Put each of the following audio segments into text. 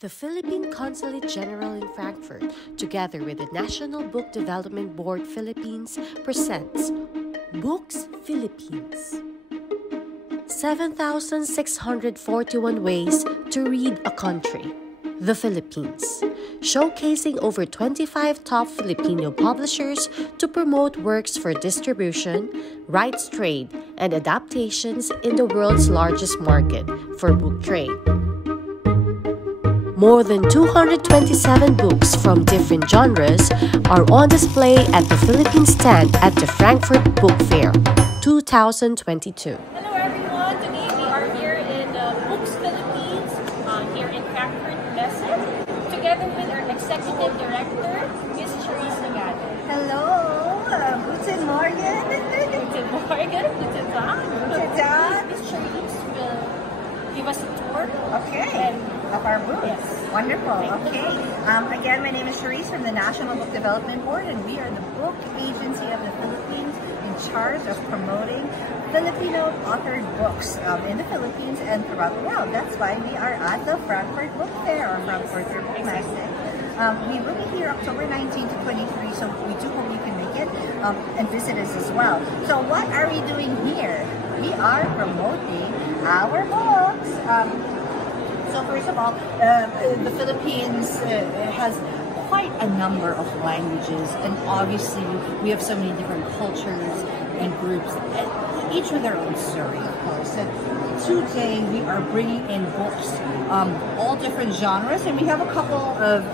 The Philippine Consulate General in Frankfurt, together with the National Book Development Board Philippines, presents Books Philippines. 7,641 Ways to Read a Country, the Philippines, showcasing over 25 top Filipino publishers to promote works for distribution, rights trade, and adaptations in the world's largest market for book trade. More than 227 books from different genres are on display at the Philippine stand at the Frankfurt Book Fair 2022. Hello everyone, today we are here in Books Philippines, here in Frankfurt Book Fair, together with our Executive Director, Ms. Charisse Nagano. Hello, guten Morgen. Guten Morgen, guten Tag. Guten Tag. Ms. Charisse will give us a tour. Okay. Of our booth. Yes. Wonderful. Okay. Again, my name is Charisse from the National Book Development Board, and we are the book agency of the Philippines in charge of promoting Filipino authored books in the Philippines and throughout the world. That's why we are at the Frankfurt Book Fair, or Frankfurter Buchmesse. We will be here October 19 to 23, so we do hope you can make it and visit us as well. So what are we doing here? We are promoting our books. So first of all, the Philippines has quite a number of languages, and obviously we have so many different cultures and groups, each with their own story, of course. And today we are bringing in books, all different genres, and we have a couple of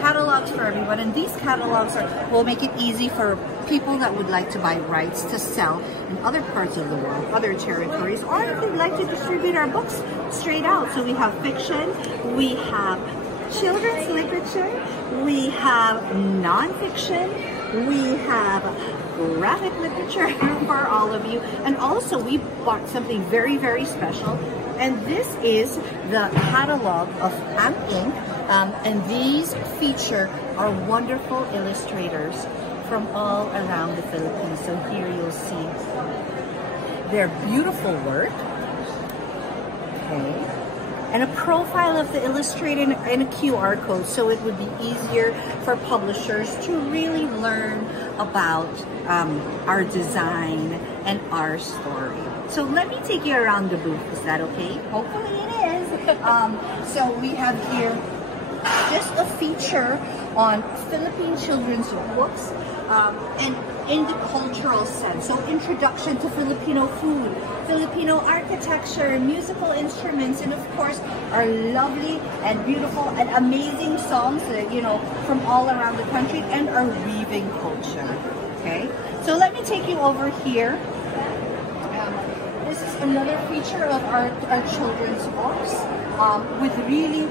catalogs for everyone, and these catalogs will make it easy for people that would like to buy rights to sell in other parts of the world, other territories, or if they'd like to distribute our books straight out. So we have fiction, we have children's literature, we have non-fiction, we have graphic literature for all of you, and also we bought something very, very special, and this is the catalog of Ang Inc. And these feature our wonderful illustrators from all around the Philippines. So here you'll see their beautiful work, okay, and a profile of the illustrator and a QR code, so it would be easier for publishers to really learn about our design and our story. So let me take you around the booth. Is that okay? Hopefully it is. So we have here just a feature on Philippine children's books, and in the cultural sense. So introduction to Filipino food, Filipino architecture, musical instruments, and of course our lovely and beautiful and amazing songs that, you know, from all around the country, and our weaving culture. Okay, so let me take you over here. This is another feature of our children's books, with really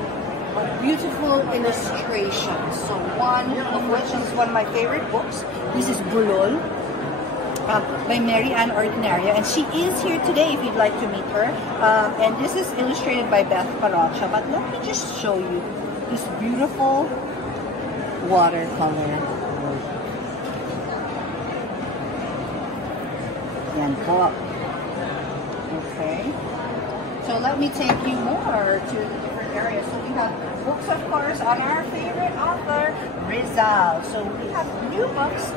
beautiful illustrations. So one of which is one of my favorite books. This is Bulol by Mary Ann Ordinaria, and she is here today if you'd like to meet her. And this is illustrated by Beth Paracha. But let me just show you this beautiful watercolor. Yan po. Okay. So let me take you more to the different areas. So we have books, of course, on our favorite author, Rizal. So we have new books.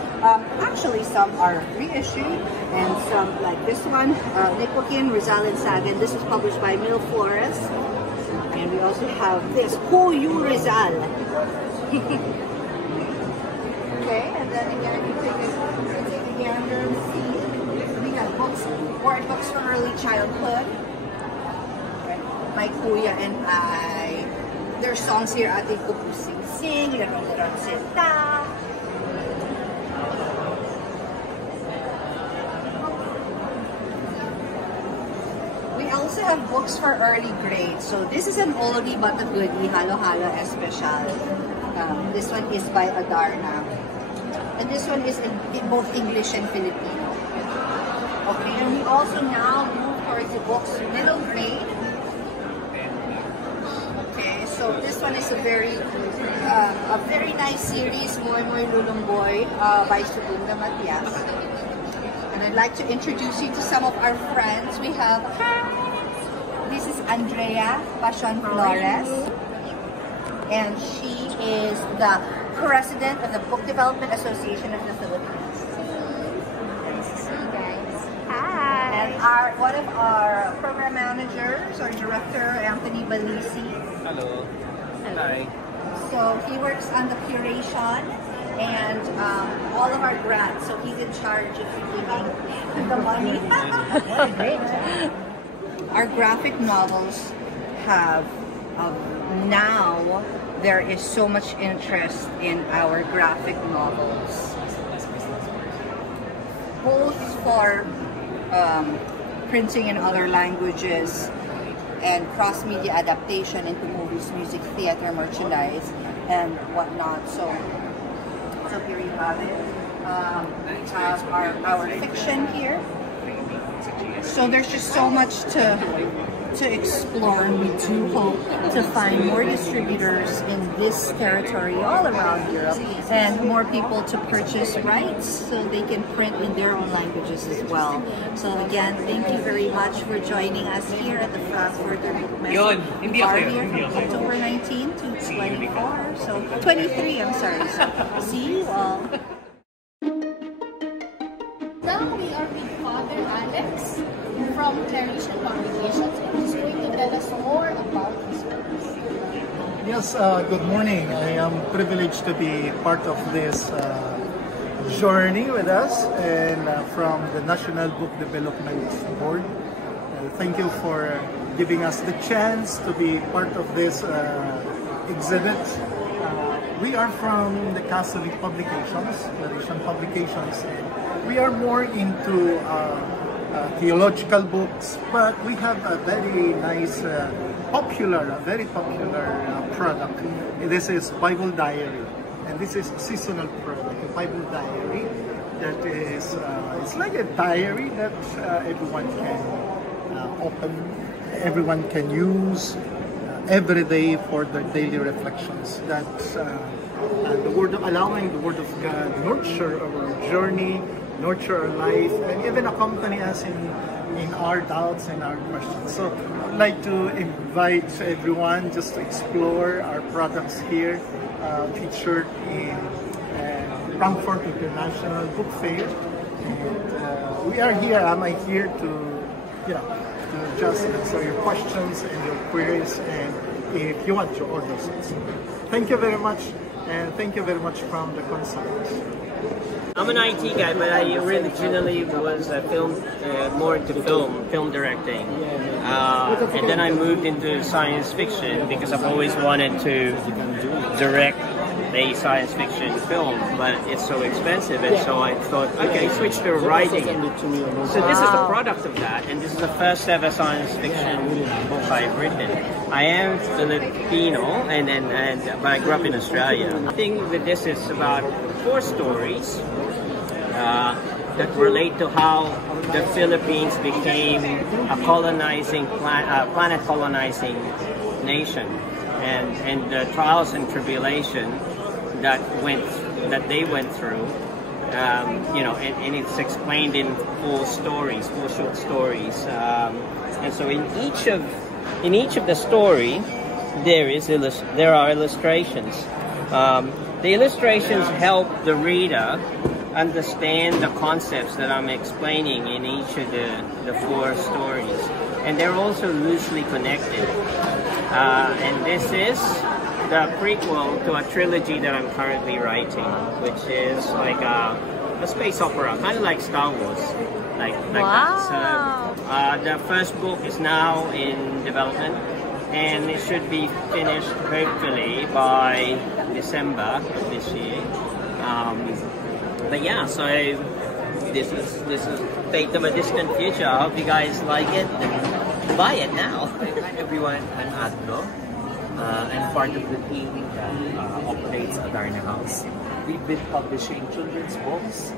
Actually, some are reissued, and some, like this one, Nicoquin, Rizal and Sagan. This is published by Mil Flores. And we also have this, Who You Rizal. Okay, and then again, you take a gander and see. We have books, board books for early childhood. My Kuya and I. There's songs here, Ate Ko Po Sing Sing, Lerong Senta. We also have books for early grade. So this is an oldie but a goodie, Halo Halo Especial. This one is by Adarna. And this one is in both English and Filipino. Okay, and we also now move towards the books middle grade. So this one is a very nice series, Moy Moy Lulong Boy, by Sugunda Matias. And I'd like to introduce you to some of our friends. We have, this is Andrea Passion Flores. and she is the president of the Book Development Association of the Philippines. Nice to see you guys. And one of our program managers, our director, Anthony Balisi. Hello. Hi. So he works on the curation and all of our grants. So he's in charge of giving the money. Great. Our graphic novels have now there is so much interest in our graphic novels, both for printing in other languages and cross-media adaptation into movies, music, theater, merchandise, and whatnot. So here you have it. We have our fiction here. So there's just so much to explore, and we do hope to find more distributors in this territory all around Europe and more people to purchase rights so they can print in their own languages as well. So again, thank you very much for joining us here at the Frankfurter Bookmesse. We are here from October 19 to 24, so 23, I'm sorry. So see you all. Now we are with Father Alex from Clarition Publications, and he's going to tell us more about his works. Yes, good morning. I am privileged to be part of this journey with us and from the National Book Development Board. Thank you for giving us the chance to be part of this exhibit. We are from the Consulate Publications, Clarition Publications, and we are more into theological books, but we have a very nice, very popular product. This is Bible Diary, and this is a seasonal product, a Bible Diary that is, it's like a diary that everyone can open, everyone can use every day for their daily reflections. That allowing the Word of God nurture our journey, nurture our life, and even accompany us in our doubts and our questions. So I'd like to invite everyone just to explore our products here, featured in Frankfurt International Book Fair. And we are here. Am I here to, to just answer your questions and your queries, and if you want to order something. Thank you very much, and thank you very much from the Consulate. I'm an IT guy, but I originally was more into film directing. And then I moved into science fiction because I've always wanted to direct a science fiction film, but it's so expensive, and so I thought, okay, switch to writing. So this is the product of that, and this is the first ever science fiction book I've written. I am Filipino, but I grew up in Australia. I think that this is about 4 stories that relate to how the Philippines became a planet colonizing nation, and the trials and tribulation that they went through, and it's explained in 4 short stories, and so in each of the story there are illustrations. The illustrations help the reader understand the concepts that I'm explaining in each of the 4 stories, and they're also loosely connected. And this is the prequel to a trilogy that I'm currently writing, which is like a space opera, kind of like Star Wars, like that. So the first book is now in development, and it should be finished hopefully by December of this year. But yeah, so this is fate of a distant future. I hope you guys like it and buy it now. Hi everyone, I'm Adno. I'm part of the team that operates Adarna House. We've been publishing children's books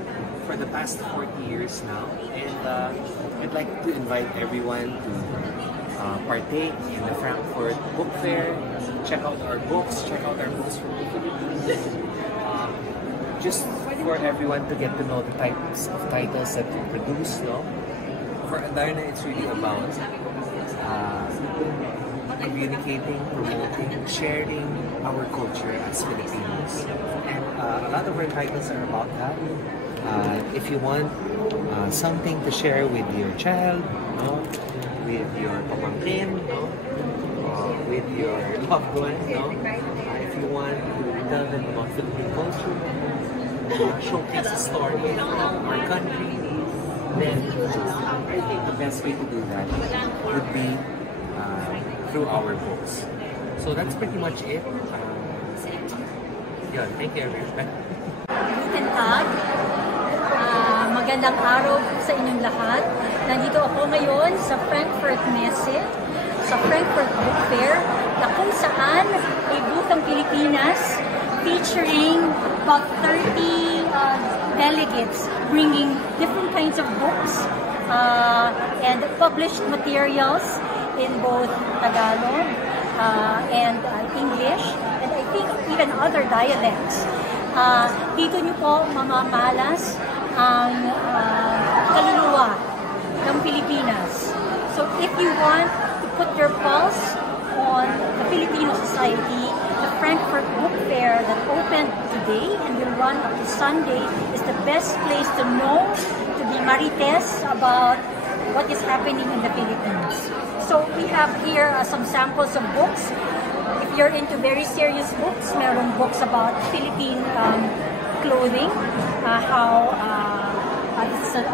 for the past 40 years now, and I'd like to invite everyone to partake in the Frankfurt Book Fair. Check out our books, check out our books from the Philippines. Just for everyone to get to know the types of titles that we produce, no? For Adarna, it's really about communicating, promoting, sharing our culture as Filipinos. And a lot of our titles are about that. If you want something to share with your child, no? With your pamangkin, no? With your loved one, no? If you want to tell them about Filipino culture, showcase a story from our country, then I think the best way to do that would be through our books. So that's pretty much it. Yeah, thank you everyone. Guten Tag. Magandang araw sa inyong lahat. Nandito ako ngayon sa Frankfurt Messe, sa Frankfurt Book Fair, na kung saan ay butang Pilipinas featuring about 30 delegates bringing different kinds of books and published materials in both Tagalog and English, and I think even other dialects. Dito niyo po mamamalas ang kaluluwa ng Pilipinas. So if you want to put your pulse on the Filipino society, the Frankfurt Book Fair that opened today and will run up to Sunday is the best place to know, to be marites about what is happening in the Philippines. So we have here some samples of books. If you're into very serious books, merong books about Philippine clothing, how this is a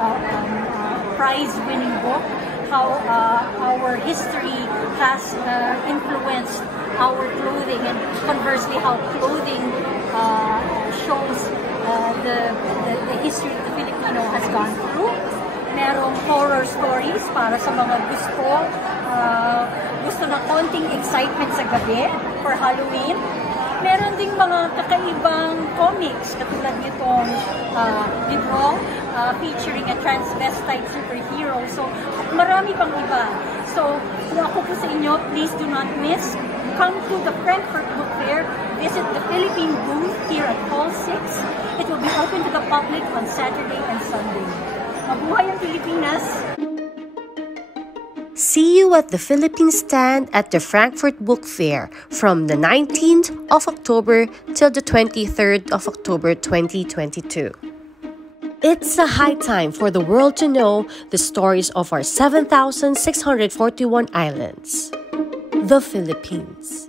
prize-winning book, how our history has influenced our clothing, and conversely how clothing shows the history that the Filipino has gone through. Merong horror stories para sa mga gusto na konting excitement sa gabi for Halloween. Meron ding mga kakaibang comics katulad nitong libro featuring a transvestite superhero. So, marami pang iba. So, kung ako po sa inyo, please do not miss. Come to the Frankfurt Book Fair. Visit the Philippine booth here at Hall 6. It will be open to the public on Saturday and Sunday. Mabuhay ang Pilipinas! See you at the Philippine stand at the Frankfurt Book Fair from the 19th of October till the 23rd of October 2022. It's a high time for the world to know the stories of our 7,641 islands, the Philippines.